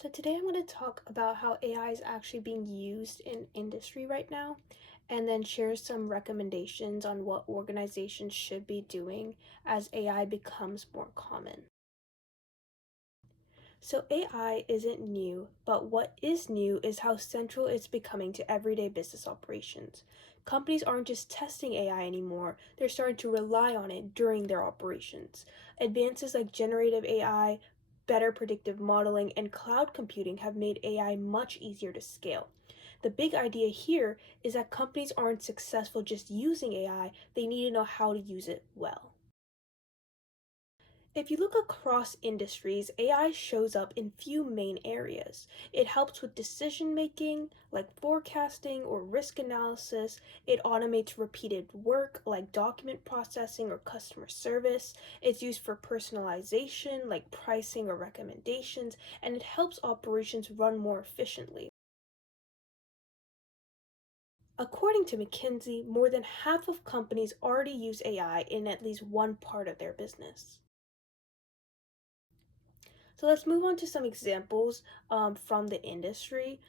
So today I'm going to talk about how AI is actually being used in industry right now, and then share some recommendations on what organizations should be doing as AI becomes more common. So AI isn't new, but what is new is how central it's becoming to everyday business operations. Companies aren't just testing AI anymore, they're starting to rely on it during their operations. Advances like generative AI, better predictive modeling, and cloud computing have made AI much easier to scale. The big idea here is that companies aren't successful just using AI, they need to know how to use it well. If you look across industries, AI shows up in few main areas. It helps with decision making, like forecasting or risk analysis. It automates repeated work, like document processing or customer service. It's used for personalization, like pricing or recommendations, and it helps operations run more efficiently. According to McKinsey, more than half of companies already use AI in at least one part of their business. So let's move on to some examples from the industry.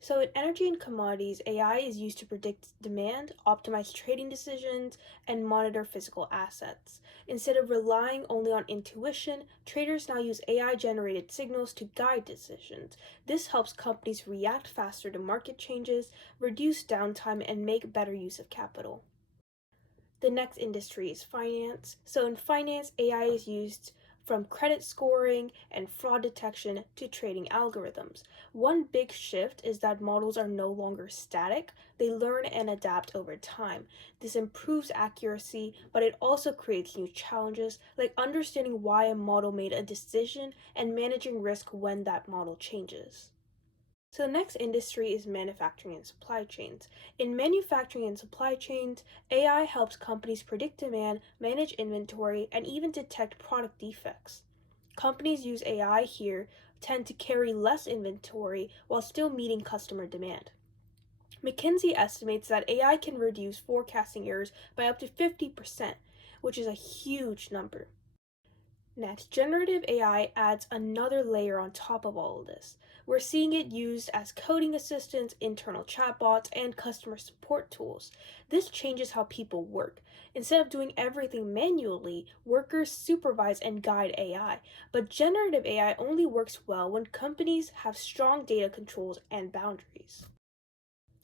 So in energy and commodities, AI is used to predict demand, optimize trading decisions, and monitor physical assets. Instead of relying only on intuition, traders now use AI-generated signals to guide decisions. This helps companies react faster to market changes, reduce downtime, and make better use of capital. The next industry is finance. So in finance, AI is used from credit scoring and fraud detection to trading algorithms. One big shift is that models are no longer static, they learn and adapt over time. This improves accuracy, but it also creates new challenges, like understanding why a model made a decision and managing risk when that model changes. So the next industry is manufacturing and supply chains. In manufacturing and supply chains, AI helps companies predict demand, manage inventory, and even detect product defects. Companies use AI here tend to carry less inventory while still meeting customer demand. McKinsey estimates that AI can reduce forecasting errors by up to 50%, which is a huge number. Next, generative AI adds another layer on top of all of this. We're seeing it used as coding assistants, internal chatbots, and customer support tools. This changes how people work. Instead of doing everything manually, workers supervise and guide AI. But generative AI only works well when companies have strong data controls and boundaries.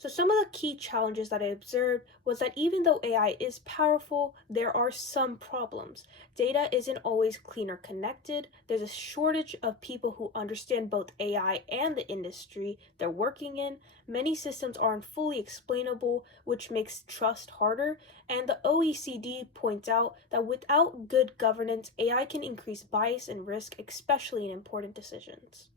So some of the key challenges that I observed was that even though AI is powerful, there are some problems. Data isn't always clean or connected. There's a shortage of people who understand both AI and the industry they're working in. Many systems aren't fully explainable, which makes trust harder. And the OECD points out that without good governance, AI can increase bias and risk, especially in important decisions.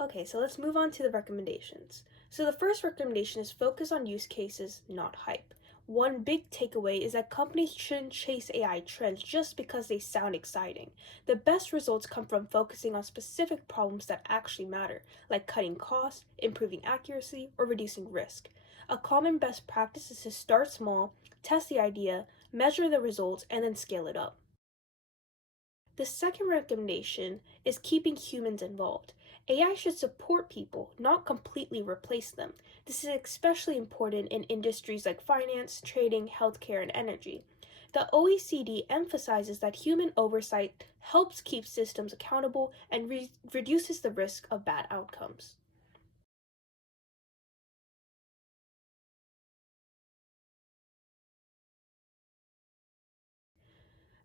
Okay, so let's move on to the recommendations. So the first recommendation is focus on use cases, not hype. One big takeaway is that companies shouldn't chase AI trends just because they sound exciting. The best results come from focusing on specific problems that actually matter, like cutting costs, improving accuracy, or reducing risk. A common best practice is to start small, test the idea, measure the results, and then scale it up. The second recommendation is keeping humans involved. AI should support people, not completely replace them. This is especially important in industries like finance, trading, healthcare, and energy. The OECD emphasizes that human oversight helps keep systems accountable and reduces the risk of bad outcomes.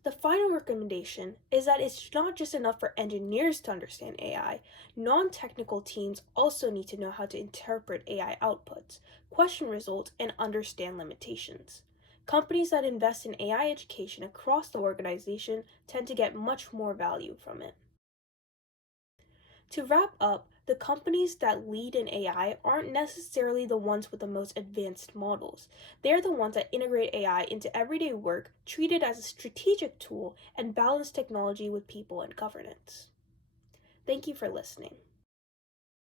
The final recommendation is that it's not just enough for engineers to understand AI. Non technical teams also need to know how to interpret AI outputs, question results, and understand limitations. Companies that invest in AI education across the organization tend to get much more value from it. To wrap up, the companies that lead in AI aren't necessarily the ones with the most advanced models. They're the ones that integrate AI into everyday work, treat it as a strategic tool, and balance technology with people and governance. Thank you for listening.